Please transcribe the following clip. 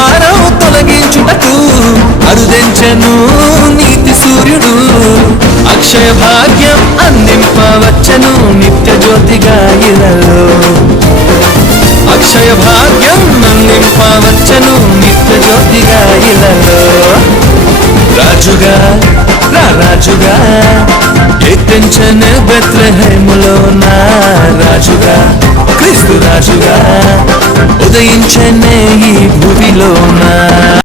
భారం తొలగించుటకు అరుదెంచెను నీతి సూర్యుడు. అక్షయ భాగ్యం అందింపవచ్చను నిత్య జ్యోతిగా ఇలలో. అక్షయ భాగ్యం అందింపవచ్చను నిత్య జ్యోతిగా ఇలలో. రాజుగా రాజుగా ఎత్తించను బెత్లెహేములో నా రాజుగా, క్రీస్తు రాజుగా ఉదయించనే ఈ భూమిలోనా.